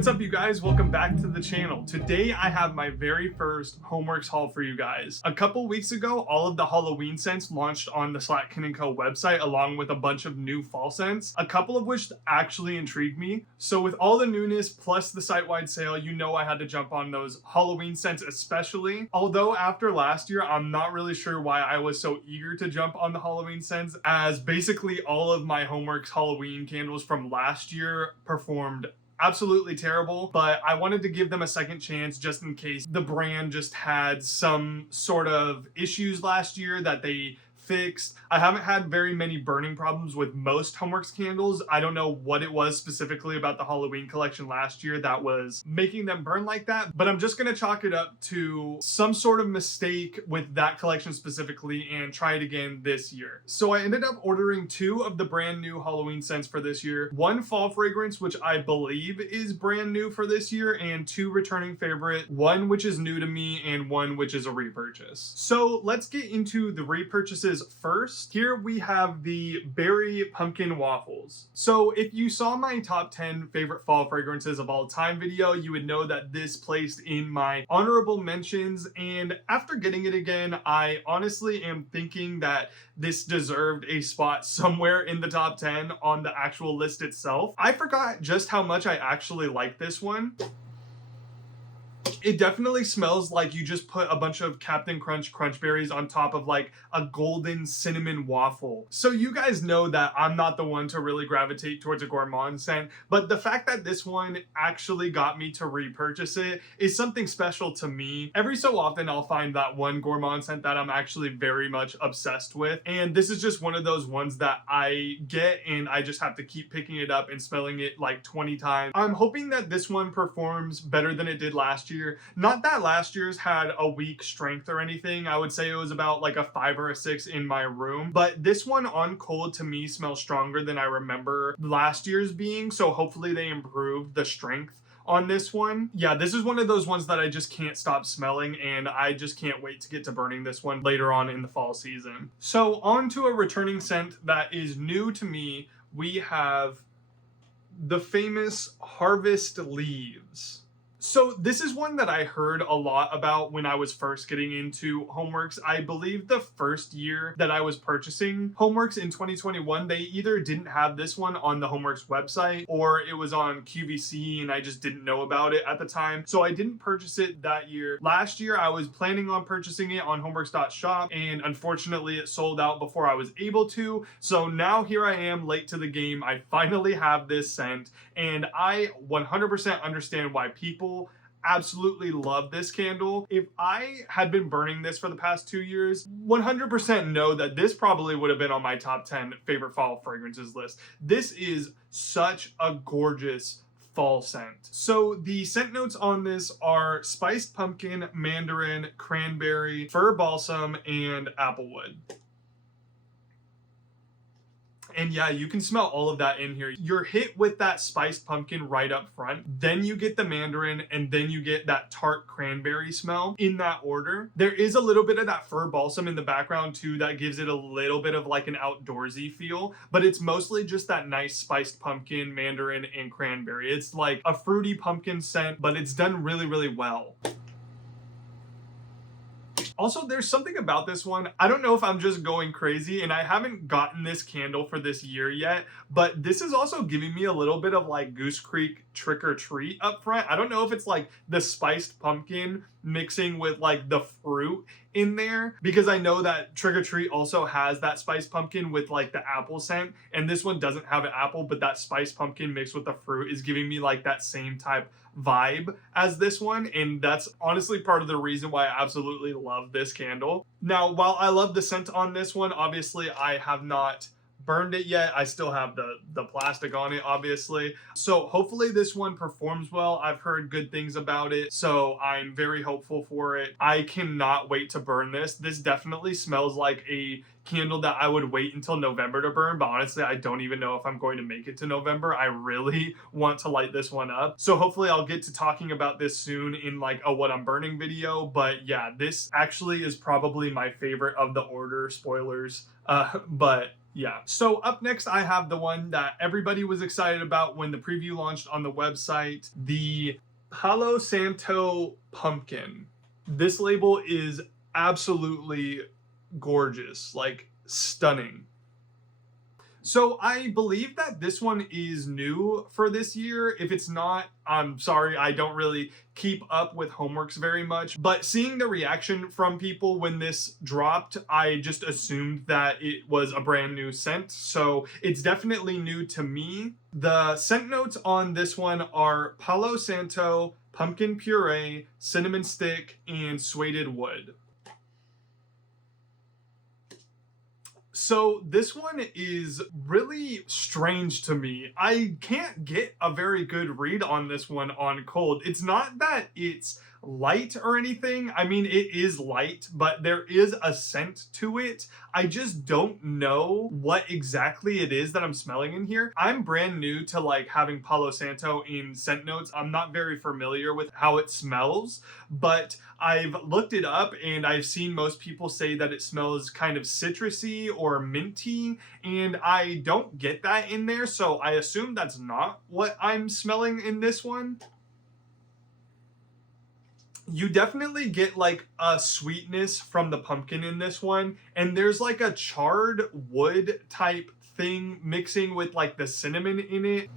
what's up, you guys? Welcome back to the channel. Today I have my very first Homeworx haul for you guys. A couple weeks ago, all of the Halloween scents launched on the Slatkin & Co website along with a bunch of new fall scents, a couple of which actually intrigued me. So with all the newness plus the site-wide sale, you know I had to jump on those Halloween scents especially. Although after last year, I'm not really sure why I was so eager to jump on the Halloween scents, as basically all of my Homeworx Halloween candles from last year performed absolutely terrible, but I wanted to give them a second chance just in case the brand just had some sort of issues last year that they fixed. I haven't had very many burning problems with most Homeworx candles. I don't know what it was specifically about the Halloween collection last year that was making them burn like that, but I'm just gonna chalk it up to some sort of mistake with that collection specifically and try it again this year. So I ended up ordering 2 of the brand new Halloween scents for this year. 1 fall fragrance, which I believe is brand new for this year, and 2 returning favorite, 1 which is new to me and 1 which is a repurchase. So let's get into the repurchases first. Here we have the Berry Pumpkin Waffles. So if you saw my top 10 favorite fall fragrances of all time video, you would know that this placed in my honorable mentions, and after getting it again, I honestly am thinking that this deserved a spot somewhere in the top 10 on the actual list itself. I forgot just how much I actually like this one. It definitely smells like you just put a bunch of Captain Crunch crunch berries on top of like a golden cinnamon waffle. So you guys know that I'm not the one to really gravitate towards a gourmand scent, but the fact that this one actually got me to repurchase it is something special to me. Every so often I'll find that one gourmand scent that I'm actually very much obsessed with, and this is just one of those ones that I get and I just have to keep picking it up and smelling it like 20 times. I'm hoping that this one performs better than it did last year. Not that last year's had a weak strength or anything. I would say it was about like a 5 or a 6 in my room, but this one on cold to me smells stronger than I remember last year's being, so hopefully they improved the strength on this one. Yeah, this is one of those ones that I just can't stop smelling, and I just can't wait to get to burning this one later on in the fall season. So on to a returning scent that is new to me. We have the famous Harvest Leaves. So this is one that I heard a lot about when I was first getting into Homeworx. I believe the first year that I was purchasing Homeworx in 2021, they either didn't have this one on the Homeworx website or it was on QVC and I just didn't know about it at the time. So I didn't purchase it that year. Last year, I was planning on purchasing it on homeworx.shop, and unfortunately it sold out before I was able to. So now here I am late to the game. I finally have this scent, and I 100% understand why people absolutely love this candle. If I had been burning this for the past 2 years, 100% know that this probably would have been on my top 10 favorite fall fragrances list. This is such a gorgeous fall scent. So the scent notes on this are spiced pumpkin, mandarin, cranberry, fir balsam, and applewood. And yeah, you can smell all of that in here. You're hit with that spiced pumpkin right up front, then you get the mandarin, and then you get that tart cranberry smell in that order. There is a little bit of that fir balsam in the background too that gives it a little bit of like an outdoorsy feel, but it's mostly just that nice spiced pumpkin, mandarin, and cranberry. It's like a fruity pumpkin scent, but it's done really, really well. Also, there's something about this one. I don't know if I'm just going crazy, and I haven't gotten this candle for this year yet, but this is also giving me a little bit of like Goose Creek Trick or Treat up front. I don't know if it's like the spiced pumpkin mixing with like the fruit in there, because I know that Trick or Treat also has that spiced pumpkin with like the apple scent, and this one doesn't have an apple, but that spiced pumpkin mixed with the fruit is giving me like that same type vibe as this one, and that's honestly part of the reason why I absolutely love this candle. Now, while I love the scent on this one, obviously I have not burned it yet. I still have the plastic on it, obviously. So hopefully this one performs well. I've heard good things about it, so I'm very hopeful for it. I cannot wait to burn this. This definitely smells like a candle that I would wait until November to burn, but honestly, I don't even know if I'm going to make it to November. I really want to light this one up. So hopefully I'll get to talking about this soon in like a what I'm burning video. But yeah, this actually is probably my favorite of the order, spoilers. But Yeah. So up next, I have the one that everybody was excited about when the preview launched on the website, the Palo Santo Pumpkin. This label is absolutely gorgeous, like stunning. So I believe that this one is new for this year. If it's not, I'm sorry, I don't really keep up with Homeworx very much. But seeing the reaction from people when this dropped, I just assumed that it was a brand new scent. So it's definitely new to me. The scent notes on this one are Palo Santo, pumpkin puree, cinnamon stick, and suede wood. So this one is really strange to me. I can't get a very good read on this one on cold. It's not that it's light or anything. I mean, it is light, but there is a scent to it. I just don't know what exactly it is that I'm smelling in here. I'm brand new to like having Palo Santo in scent notes. I'm not very familiar with how it smells, but I've looked it up and I've seen most people say that it smells kind of citrusy or minty, and I don't get that in there, so I assume that's not what I'm smelling in this one. You definitely get like a sweetness from the pumpkin in this one, and there's like a charred wood type thing mixing with like the cinnamon in it.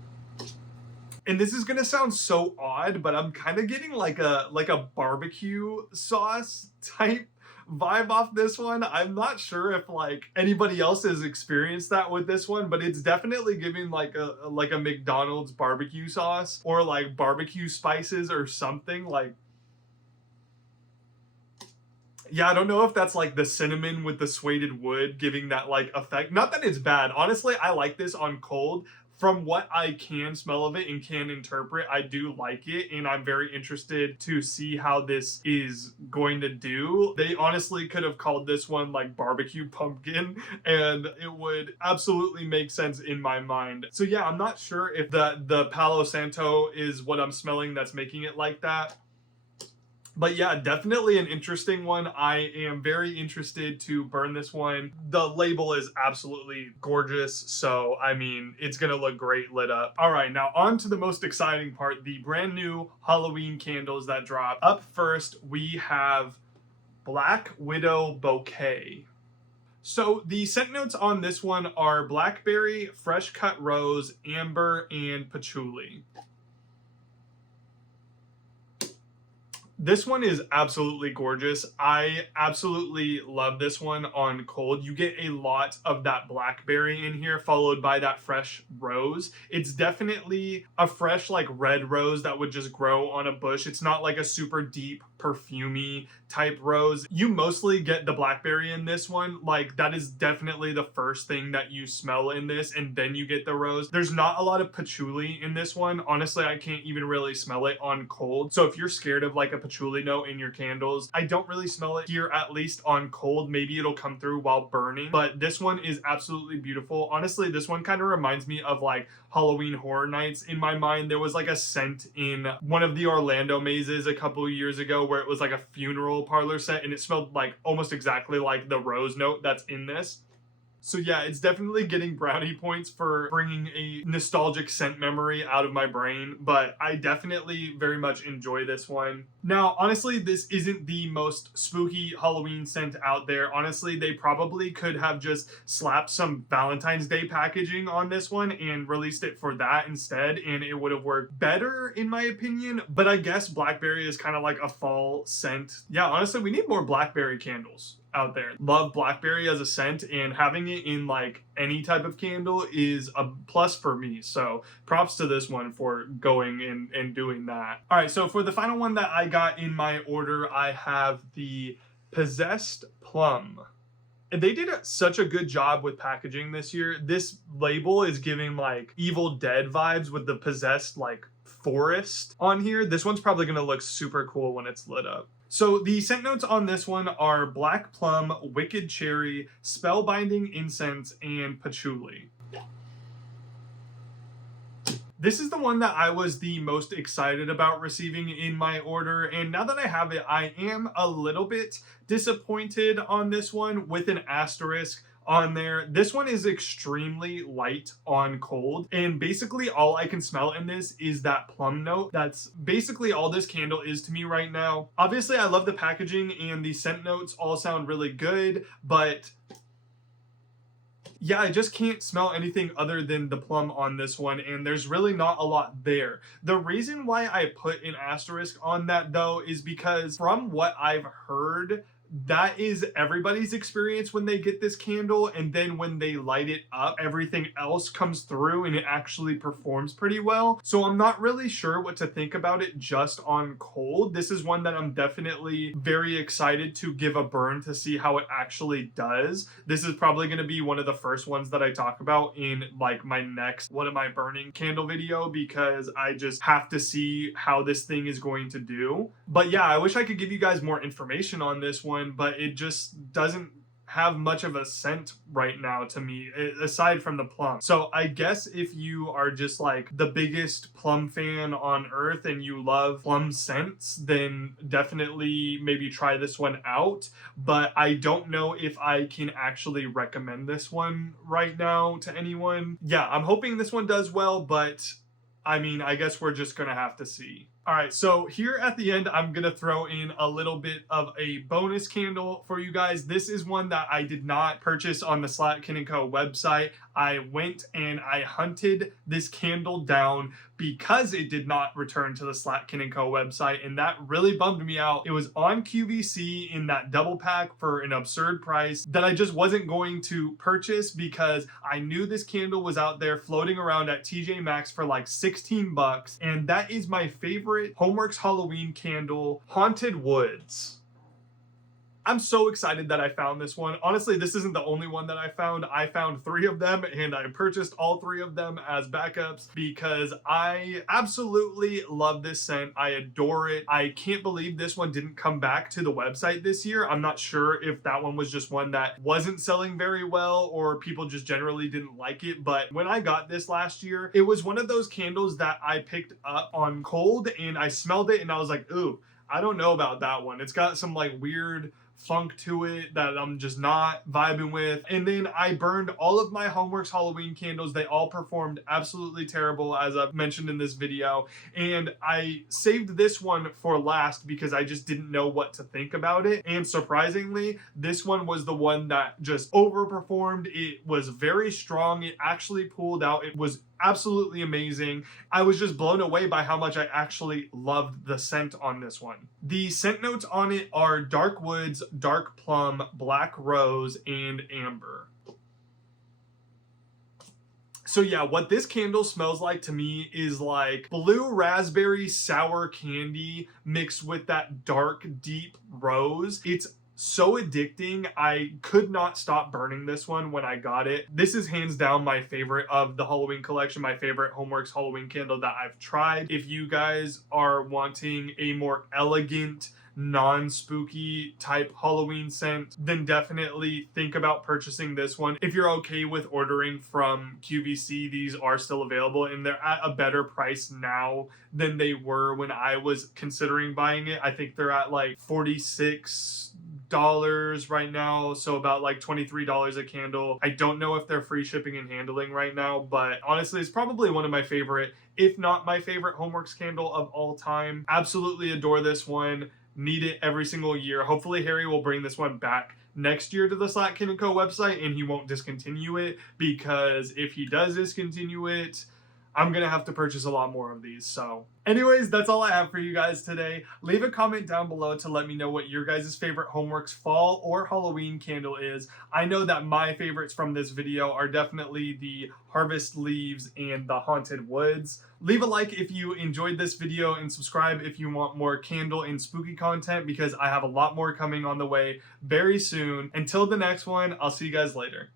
And this is gonna sound so odd, but I'm kind of getting like a barbecue sauce type vibe off this one. I'm not sure if like anybody else has experienced that with this one, but it's definitely giving like a McDonald's barbecue sauce or like barbecue spices or something like. Yeah, I don't know if that's like the cinnamon with the suede wood giving that like effect. Not that it's bad. Honestly, I like this on cold. From what I can smell of it and can interpret, I do like it, and I'm very interested to see how this is going to do. They honestly could have called this one like barbecue pumpkin, and it would absolutely make sense in my mind. So yeah, I'm not sure if the Palo Santo is what I'm smelling that's making it like that. But yeah, definitely an interesting one. I am very interested to burn this one. The label is absolutely gorgeous, so I mean, it's gonna look great lit up. All right, now on to the most exciting part, the brand new Halloween candles that drop. Up first, we have Black Widow Bouquet. So the scent notes on this one are blackberry, fresh cut rose, amber, and patchouli. This one is absolutely gorgeous. I absolutely love this one on cold. You get a lot of that blackberry in here, followed by that fresh rose. It's definitely a fresh like red rose that would just grow on a bush. It's not like a super deep perfumey type rose. You mostly get the blackberry in this one. Like that is definitely the first thing that you smell in this, and then you get the rose. There's not a lot of patchouli in this one. Honestly, I can't even really smell it on cold. So if you're scared of like a patchouli note in your candles, I don't really smell it here, at least on cold. Maybe it'll come through while burning, but this one is absolutely beautiful. Honestly, this one kind of reminds me of like Halloween Horror Nights. In my mind, there was like a scent in one of the Orlando mazes a couple of years ago where it was like a funeral parlor scent, and it smelled like almost exactly like the rose note that's in this. So yeah, it's definitely getting brownie points for bringing a nostalgic scent memory out of my brain, but I definitely very much enjoy this one. Now, honestly, this isn't the most spooky Halloween scent out there. Honestly, they probably could have just slapped some Valentine's Day packaging on this one and released it for that instead, and it would have worked better in my opinion, but I guess blackberry is kind of like a fall scent. Yeah, honestly, we need more blackberry candles out there. Love blackberry as a scent, and having it in like any type of candle is a plus for me. So props to this one for going and doing that. All right, so for the final one that I got in my order, I have the Possessed Plum. And they did such a good job with packaging this year. This label is giving like Evil Dead vibes with the possessed like forest on here. This one's probably gonna look super cool when it's lit up. So the scent notes on this one are black plum, wicked cherry, spellbinding incense, and patchouli. This is the one that I was the most excited about receiving in my order, and now that I have it, I am a little bit disappointed on this one with an asterisk. on there. This one is extremely light on cold, and basically all I can smell in this is that plum note. That's basically all this candle is to me right now. Obviously, I love the packaging and the scent notes all sound really good, but yeah, I just can't smell anything other than the plum on this one, and there's really not a lot there. The reason why I put an asterisk on that though is because from what I've heard, that is everybody's experience when they get this candle, and then when they light it up, everything else comes through and it actually performs pretty well. So I'm not really sure what to think about it just on cold. This is one that I'm definitely very excited to give a burn to see how it actually does. This is probably going to be one of the first ones that I talk about in like my next what am I burning candle video, because I just have to see how this thing is going to do. But yeah, I wish I could give you guys more information on this one, but it just doesn't have much of a scent right now to me, aside from the plum. So I guess if you are just like the biggest plum fan on earth and you love plum scents, then definitely maybe try this one out. But I don't know if I can actually recommend this one right now to anyone. Yeah, I'm hoping this one does well, but I mean, I guess we're just gonna have to see. All right, so here at the end, I'm gonna throw in a little bit of a bonus candle for you guys. This is one that I did not purchase on the Slatkin & Co. website. I went and I hunted this candle down because it did not return to the Slatkin & Co. website, and that really bummed me out. It was on QVC in that double pack for an absurd price that I just wasn't going to purchase because I knew this candle was out there floating around at TJ Maxx for like 16 bucks, and that is my favorite Homeworx Halloween candle, Haunted Woods. I'm so excited that I found this one. Honestly, this isn't the only one that I found. I found 3 of them and I purchased all 3 of them as backups because I absolutely love this scent. I adore it. I can't believe this one didn't come back to the website this year. I'm not sure if that one was just one that wasn't selling very well or people just generally didn't like it. But when I got this last year, it was one of those candles that I picked up on cold and I smelled it and I was like, ooh, I don't know about that one. It's got some like weird funk to it that I'm just not vibing with. And then I burned all of my Homeworx Halloween candles. They all performed absolutely terrible, as I've mentioned in this video. And I saved this one for last because I just didn't know what to think about it. And surprisingly, this one was the one that just overperformed. It was very strong. It actually pulled out. It was absolutely amazing. I was just blown away by how much I actually loved the scent on this one. The scent notes on it are dark woods, dark plum, black rose, and amber. So yeah, what this candle smells like to me is like blue raspberry sour candy mixed with that dark, deep rose. It's so addicting. I could not stop burning this one when I got it. This is hands down my favorite of the Halloween collection, my favorite Homeworx Halloween candle that I've tried. If you guys are wanting a more elegant, non-spooky type Halloween scent, then definitely think about purchasing this one. If you're okay with ordering from QVC, these are still available and they're at a better price now than they were when I was considering buying it. I think they're at like $46 right now, so about like $23 a candle. I don't know if they're free shipping and handling right now, but honestly it's probably one of my favorite, if not my favorite Homeworx candle of all time. Absolutely adore this one. Need it every single year. Hopefully Harry will bring this one back next year to the Slatkin & Co. website and he won't discontinue it, because if he does discontinue it, I'm gonna have to purchase a lot more of these. So anyways, that's all I have for you guys today. Leave a comment down below to let me know what your guys' favorite Homeworx fall or Halloween candle is. I know that my favorites from this video are definitely the Harvest Leaves and the Haunted Woods. Leave a like if you enjoyed this video and subscribe if you want more candle and spooky content, because I have a lot more coming on the way very soon. Until the next one, I'll see you guys later.